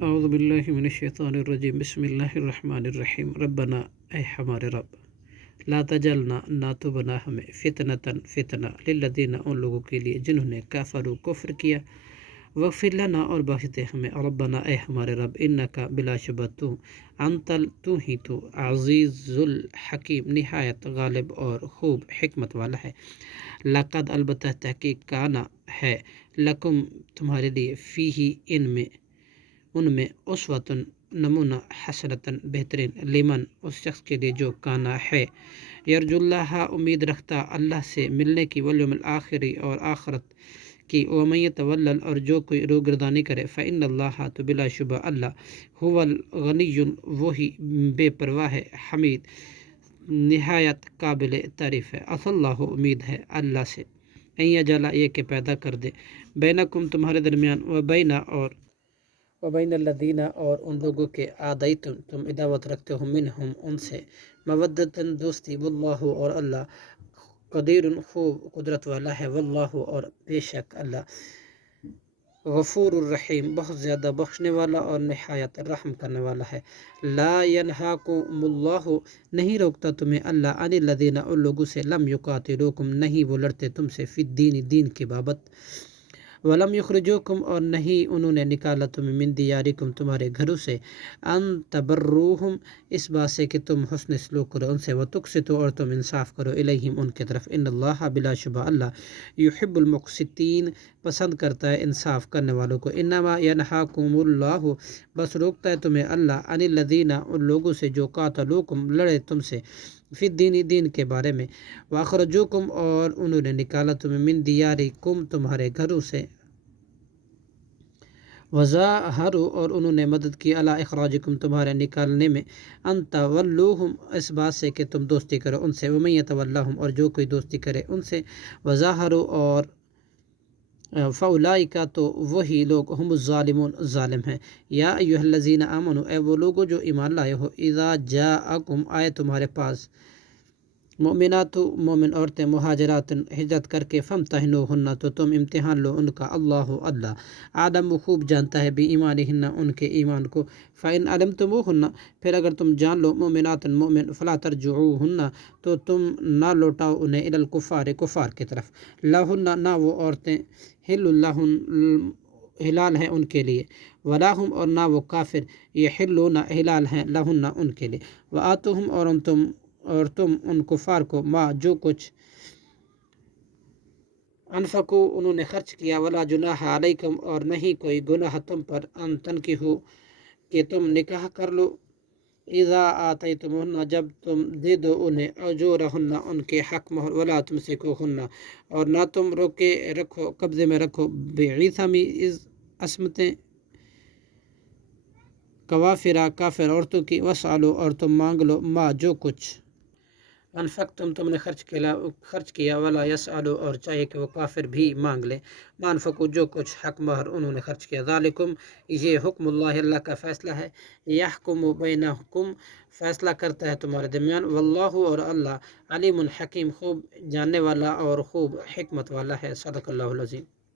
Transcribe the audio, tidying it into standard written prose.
اعوذ باللہ من الشیطان الرجیم بسم اللہ الرحمن الرحیم ربنا اے ہمارے رب لا تجلنا نہ تو بنا ہمیں فتنہ للذین ان لوگوں کے لیے جنہوں نے کفروا کفر کیا وغفر لنا اور بخش دے ہمیں ربنا اے ہمارے رب انکا بلا شبہ تو ہی تو عزیز الحکیم نہایت غالب اور خوب حکمت والا ہے لقد البتہ تحقیق کانا ہے لکم تمہارے لیے فیہی ان میں اسوۃ نمونہ حسنتاً بہترین لمن اس شخص کے لیے جو کانا ہے یرجو اللہ امید رکھتا اللہ سے ملنے کی والیوم الآخری اور آخرت کی ومن یتولل اور جو کوئی روگردانی کرے فإن اللہ تو بلا شبہ اللہ هو الغنی وہی بے پرواہ ہے حمید نہایت قابل تعریف ہے عسى اللہ امید ہے اللہ سے ان یجعل یہ کہ پیدا کر دے بینکم تمہارے درمیان وبین الذین اور ان لوگوں کے عادیتم تم عداوت رکھتے ہو منہم ان سے مودتاً دوستی واللہ اور اللہ قدیر خوب قدرت والا ہے واللہ اور بے شک اللہ غفور الرحیم بہت زیادہ بخشنے والا اور نہایت رحم کرنے والا ہے لا ینہاکم اللہ نہیں روکتا تمہیں اللہ عن الذین ان لوگوں سے لم یقاتلوکم نہیں وہ لڑتے تم سے فی الدین دین کے بابت ولم یخرجوکم اور نہیں انہوں نے نکالا تمہیں من دیارکم تمہارے گھروں سے ان تبروہم اس بات سے کہ تم حسن سلوک کرو ان سے وتقسطوا اور تم انصاف کرو الیہم ان کی طرف ان اللہ بلا شبہ اللہ یحب المقسطین پسند کرتا ہے انصاف کرنے والوں کو انما ینہاکم اللہ بس روکتا ہے تمہیں اللہ عن الذین ان لوگوں سے جو قاتلوکم لڑے تم سے فی دین کے بارے میں واخرجوکم اور انہوں نے نکالا تمہیں من دیارکم تمہارے گھروں سے وظاہروا اور انہوں نے مدد کی علی اخراجکم تمہارے نکالنے میں ان تولوہم اس بات سے کہ تم دوستی کرو ان سے ومن یتولہم اور جو کوئی دوستی کرے ان سے وظاہروا اور فاولئک تو وہی لوگ ہم الظالمون ظالم ہیں یا ایھا الذین آمنوا اے وہ لوگو جو ایمان لائے ہو اذا جاءکم آئے تمہارے پاس مومنات مومن عورتیں مہاجرات ہجرت کر کے فامتحنوہن تو تم امتحان لو ان کا اللہ عالم خوب جانتا ہے بھی ایمانہن ان کے ایمان کو فإن علمتموہن پھر اگر تم جان لو مومنات مومن فلا ترجعوہن تو تم نہ لوٹاؤ انہیں الی الکفار کفار کی طرف لہن نہ وہ عورتیں حل لہن حلال ہیں ان کے لیے ولا ہم اور نہ وہ کافر یحلون حلال ہیں لہن ان کے لیے وآتوہم اور تم ان کفار کو ما جو کچھ انفقو انہوں نے خرچ کیا ولا جناح علیکم اور نہیں کوئی گناہ تم پر ان تنکحو کہ تم نکاح کر لو اذا آتیتموہن جب تم دے دو انہیں اجورہن ان کے حق مہر ولا تمسکوہن اور نہ تم روکے رکھو قبضے میں رکھو بعصمی عصمتیں کوافرہ کافر عورتوں کی وسعلو اور تم مانگ لو ما جو کچھ انفقتم تم نے خرچ کیا ولا یسعلو اور چاہیے کہ وہ کافر بھی مانگ لیں ما انفقوا جو کچھ حق مہر انہوں نے خرچ کیا ذالکم یہ حکم اللہ کا فیصلہ ہے یحکم بینکم فیصلہ کرتا ہے تمہارے درمیان واللہ اور اللہ علیم حکیم خوب جاننے والا اور خوب حکمت والا ہے صدق اللہ العظیم